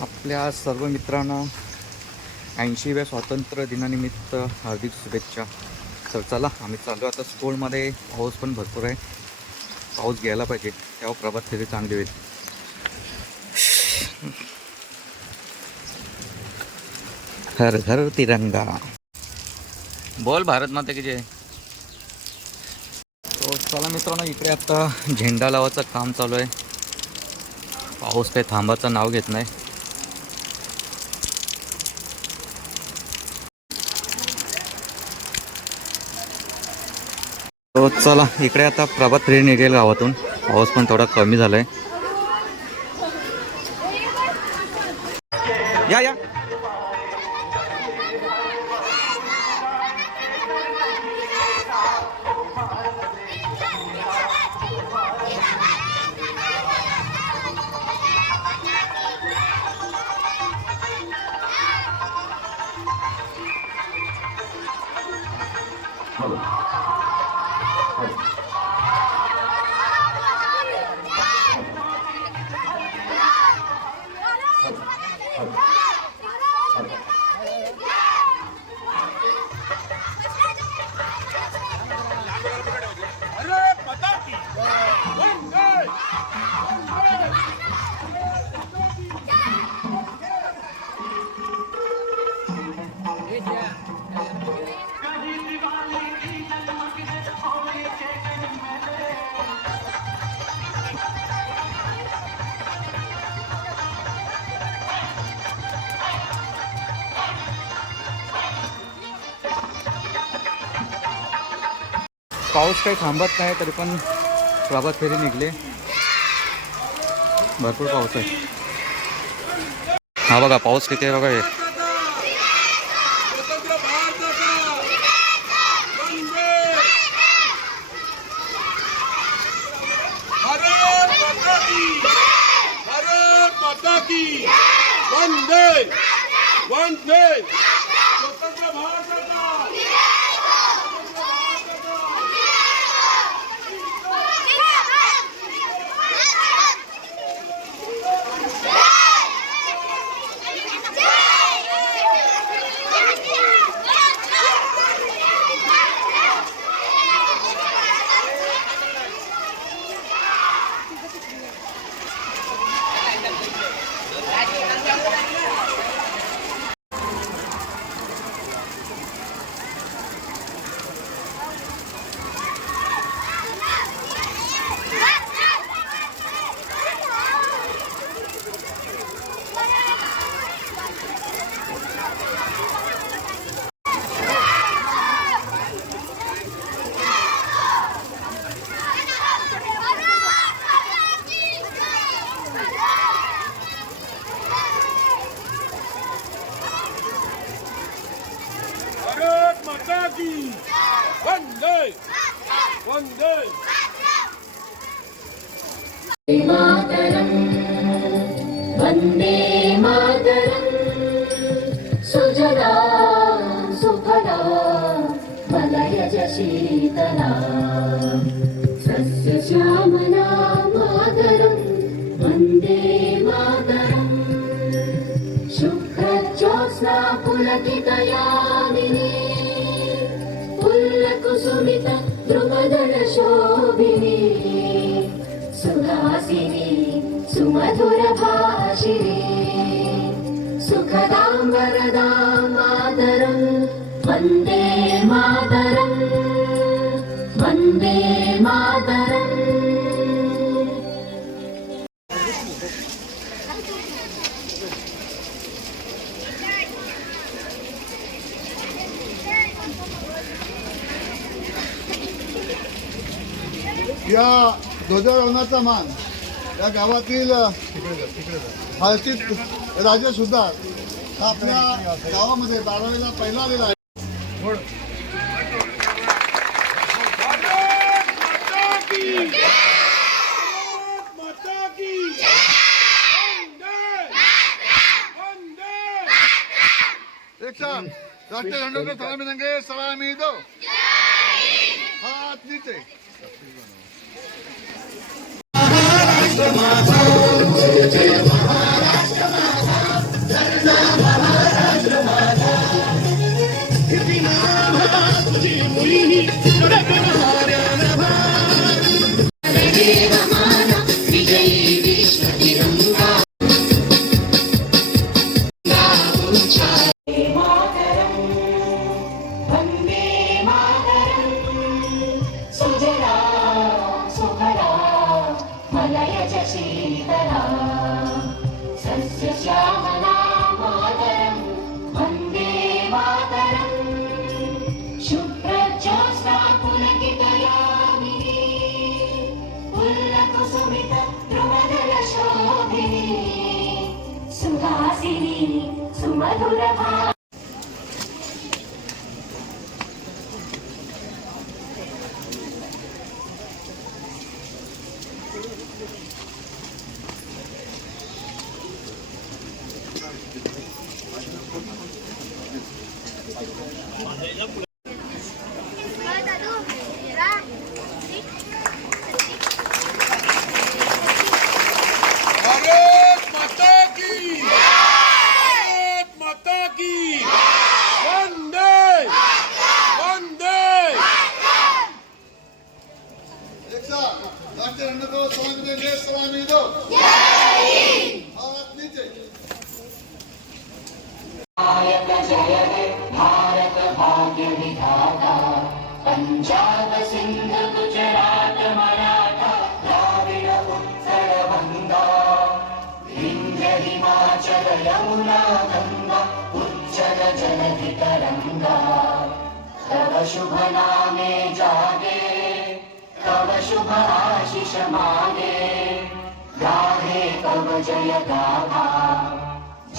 आपल्या सर्व मित्रांना 80व्या स्वातंत्र्य दिनानिमित्त हार्दिक शुभेच्छा. तर चला आम्ही चालू आता स्कूलमध्ये. पाऊस पण भरपूर आहे, पाऊस घ्यायला पाहिजे तेव्हा प्रभात फेरी चांगली होईल. हर घर तिरंगा, बोल भारत माता की जय. तो चला मित्रांनो, इकडे आता झेंडा लावायचं काम चालू आहे. पाऊस काही थांबाचं नाव घेत नाही. तो चला इकडे आता प्रभात फेरी निघेल गावातून. पाऊस पण थोडा कमी झालाय. या या पाऊस काही थांबत नाही, तरी पण प्रभात फेरी निघले. भरपूर पाऊस आहे. हा बघा पाऊस किती आहे बघा. हे वंदे वंदे स्वतंत्र भारताचा. वंदे वंदे मातरं वन्दे मातरं सुजला सुफला मलयज शीतला सस्यश्यामला मातरं वन्दे मातरं शुभ्रज्योत्स्ना पुलकितयामिनी पुल्लकुसुमित द्रुमदलशोभिनी सुहासिनी सुमधुरभाषिणी सुखदां वरदां मातरं वन्दे मातरं वन्दे मातरम्. या ध्वजारोहणाचा मान या गावातील हर्षित राजे सुद्धा आपल्या गावामध्ये बारावीला पहिला आलेला आहे. एक साथ राष्ट्रीय झंडे को सलामी देंगे. सलामी दो. हाथ नीचे. सुजला सुफला मलयज शीतला सस्यश्यामला मातरं वन्दे मातरम् शुभ्रज्योत्स्ना पुलकितयामिनी पुल्लकुसुमित द्रुमदलशोभिनी सुहासिनी सुमधुरभा भारत माता की भारत माता की वंदे वंदे एक साथ राष्ट्रीय झंडे को सलामी देंगे सलामी दो हाथ नीचे नायक जय हे भारत भाग्य विधाता पंजाब सिंध गुजरात मराठा द्राविड उत्कल वंदा विंध्य हिमाचल यमुना गंगा उज्जल जलधि तरंगा तव शुभ नामे जागे तव शुभ आशीष मागे गाहे तव जय गाथा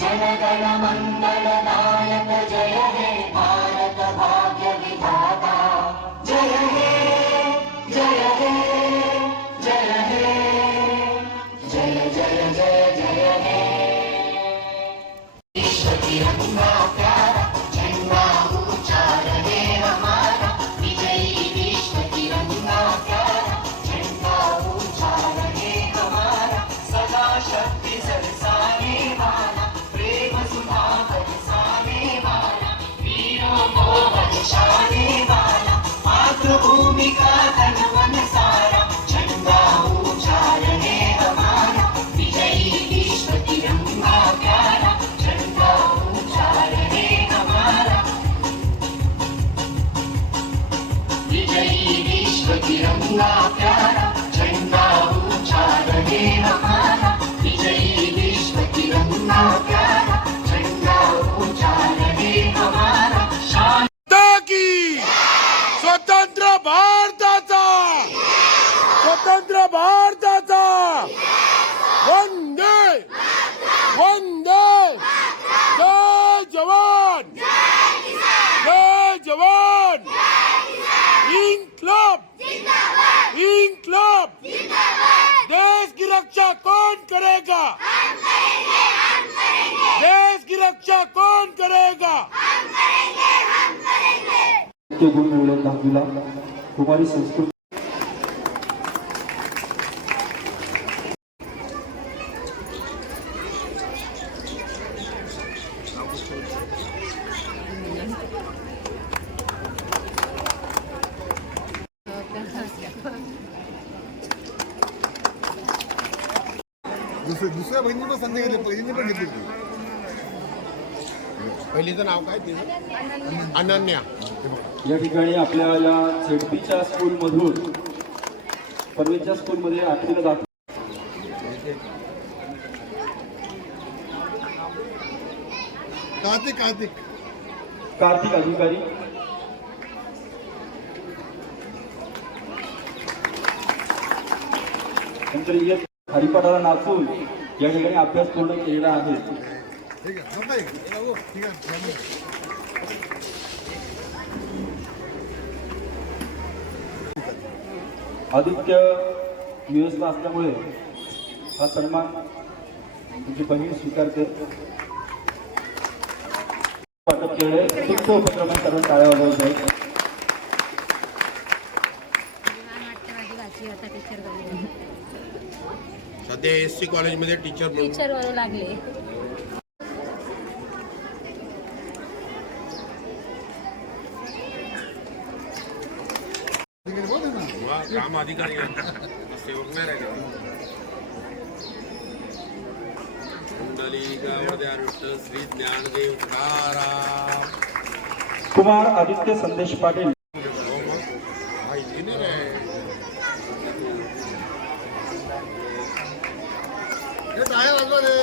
जनगण मंगल नायक जय हे भारत भाग्य विधाता जय हे जय हे जय हे जय जय जय जय हे विश्व तिरंगा प्यारा झंडा ऊंचा रहे हमारा विजयी विश्व तिरंगा प्यारा झंडा ऊंचा रहे हमारा सदा शक्ति सरसाने वाला प्रेम सुधा बरसाने वाला वीरों को बरसाने वाला मातृभूमि का धन मन सारा झंडा ऊंचा रहे हमारा विजयी विश्व तिरंगा प्यारा झंडा ऊंचा रहे हमारा विजयी विश्व तिरंगा प्यारा झंडा ऊंचा रहे हमारा विजयी विश्व तिरंगा प्यारा झंडा ऊंचा रहे हमारा शान माता की स्वतंत्र भारताचा स्वतंत्र भारताचा वंदे वंदे जय जवान जय जवान इनकलाब इनकलाब देश की रक्षा कौन करेगा देश की रक्षा कौन करेगा मुख्य गुण मिळवले 10वीला कुमारी संस्कृत दुसऱ्या बहिणी पण संधी घेतली पहिलीने पण घेतली होती. पहिलीचं नाव काय तिचं अनन्या या ठिकाणी आपल्या या झेडपीच्या स्कूलमधून परवेच्या स्कूलमध्ये 8वीला दाखल कार्तिक कार्तिक कार्तिक अधिकारी नंतर एक हरिपाठाला नाचून या ठिकाणी अभ्यास पूर्ण केलेला आहे. ठीक आहे समजा एक. ठीक आहे आदित्य यूएसला असल्यामुळे हा सन्मान तुमची बहीण स्वीकारते. वाटप केले तुमचं उपक्रम सर्व टाळ्या वाजवत आहे. सध्या SC कॉलेजमध्ये टीचर म्हणून टीचर म्हणू लागले. वा, काम अधिकारी आहे. सेवक नाही राहिला. कुंडली गावद्या विठ्ठल श्री ज्ञानदेव तुकाराम. कुमार आदित्य संदेश पाटील. हा इंजिनियर आहे. हे टायर वाजवा रे.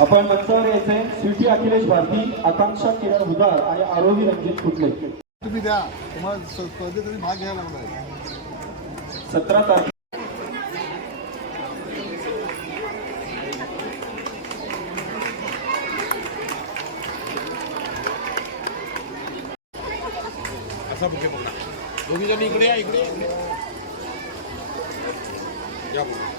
आपण मंचावर यायचे स्वीटी अखिलेश भारती, आकांक्षा किरण हुदार आणि आरोही रणजित कुटले. तुम्ही द्या, तुम्हाला स्पर्धेत तुम्ही भाग घ्यायला लागलाय. 17 तारखे असा बुके पकडा. दोघी जण इकडे या, इकडे या बघा.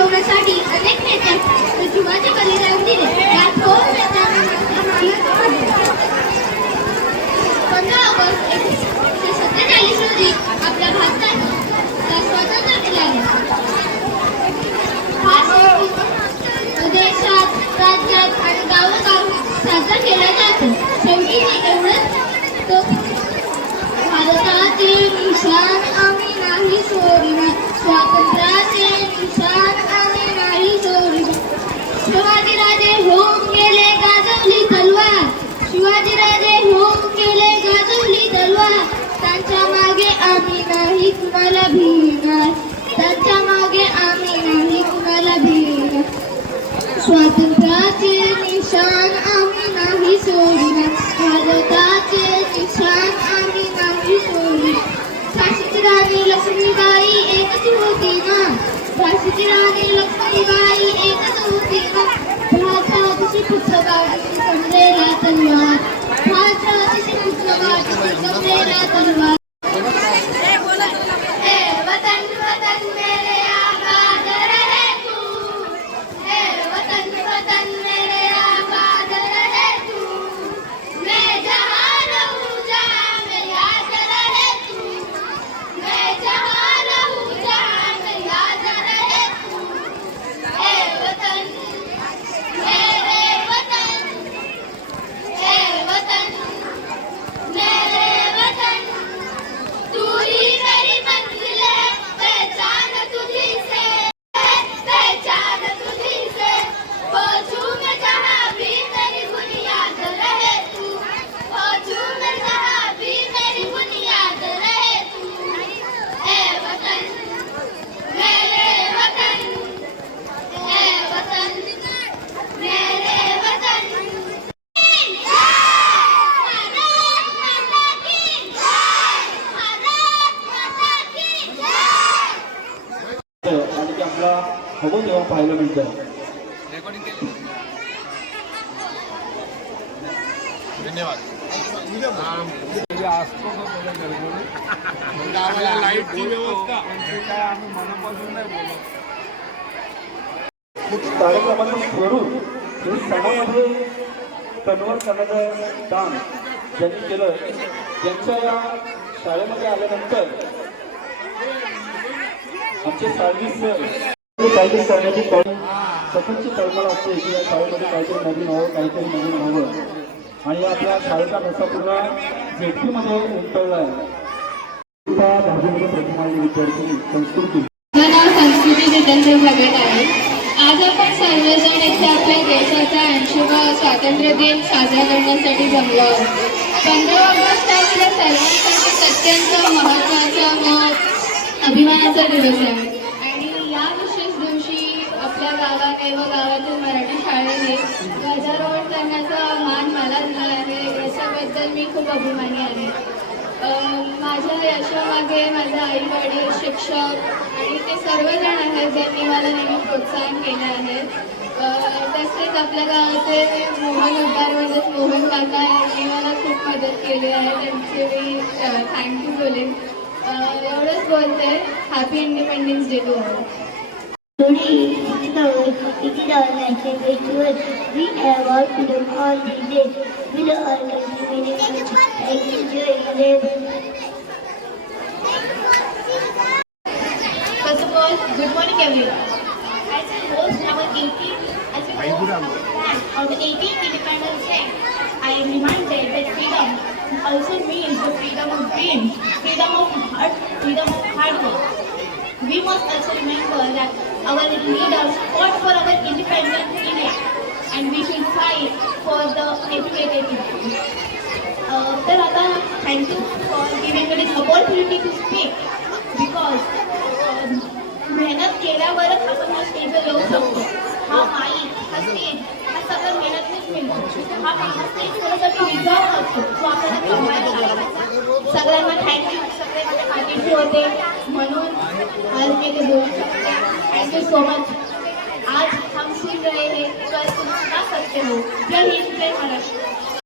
अनेक नेत्यांनी जीवाचे बलिदान दिले. यात थोर नेत्यांना 15 ऑगस्ट 1947 रोजी आपल्या भारताला स्वातंत्र्य मिळाले. हा सण देशात, राज्यात आणि गावोगावी साजरा केला जातो. शेवटी एवढंच तो भारताचे निशाण आम्ही नाही सोडणार, स्वातंत्र्याचे निशाण आम्ही नाही सोडणार. शिवाजीराजे होऊन गेले गाजवली तलवार, शिवाजीराजे होऊन गेले गाजवली तलवार. त्यांच्या मागे आम्ही नाही कुणाला भिणार, त्यांच्या मागे आम्ही नाही कुणाला भिणार. स्वातंत्र्याचे निशाण आम्ही नाही सोडणार, भारताचे निशाण आम्ही नाही सोडणार. झाशीची राणी लक्ष्मीबाई एकच होती ना, झाशीची राणी लक्ष्मीबाई एकच होती ना. भारताची पुत्रबाळाची कमरेला तलवार, भारताची पुत्रबाळाची कमरेला तलवार. वतन वतन मेरे आबाद रहे तू, वतन वतन मेरे आबाद रहे तू. मैं जहाँ रहूँ जहाँ मैं याद रहे तू, मैं जहाँ रहूँ जहाँ मैं याद रहे तू. वतन मेरे वतन, वतन मेरे वतन. आपल्याला हवं तेव्हा पाहायला मिळतं. लाईटची व्यवस्था काय आम्ही मनापासून नाही बोलत. कार्यक्रमाचं स्वरूप हे सणामध्ये कन्वर्ट करण्याचं काम ज्यांनी केलं त्यांच्या या शाळेमध्ये आल्यानंतर आमचे साळवी सर काहीतरी करण्याची सततची तळमळ असते की या शाळेमध्ये काहीतरी नवीन हवं, काहीतरी नवीन हवं आणि आपल्या शाळेचा रस्ता पूर्ण झेडपीमध्ये उमटवला आहे. दहावीमध्ये प्रतिमा विद्यार्थी संस्कृती माझं नाव संस्कृती जितेंद्र भगत आहे. आज आपण सर्वजण इथे आपल्या देशाचा 80वा स्वातंत्र्य दिन साजरा करण्यासाठी जमलो आहोत. 15 ऑगस्ट हा आपल्या सर्वांसाठी अत्यंत महत्त्वाचा व अभिमानाचा दिवस आहे आणि या विशेष दिवशी आपल्या गावाने व गावातील मराठी शाळेने ध्वजारोहण करण्याचा मान मला दिला आहे. याच्याबद्दल मी खूप अभिमानी आहे. माझ्या यशामागे माझे आई वडील, शिक्षक आणि ते सर्वजण आहेत ज्यांनी मला नेहमी प्रोत्साहन केले आहे. तसेच आपल्या गावाचे मोहन उद्गार म्हणजेच मोहन काका यांनी मला खूप मदत केली आहे. त्यांचे मी थँक्यू बोलेन. एवढंच बोलते. Happy independence day to all. Today, it is our national festival. We have all freedom on these days. We will all continue and enjoy them. First of all, good morning everyone. As we host our 18th Independence Day, I am reminded that freedom also means the freedom of dreams, freedom of hard work. We must also remember that our leaders fought for our independent India and we should fight for the educated people. तर आता thank you for giving me this opportunity to speak because मेहनत केल्यावरच आपण हा स्टेजवर येऊ शकतो. हा mic, हा स्टेज, हा सगळं मेहनतनेच मिळतो. हा स्टेज कोणासाठी विजावा असतो तो आपल्याला कमवायला लागतो. सगळ्यांना थँक्यू. सगळे माझ्या पाठीशी होते म्हणून आज मी ते बोलू शकते. Thank you so much. आज हम सुन रहे हैं कल तुम सुना सकते हो. जय हिंद, जय महाराष्ट्र.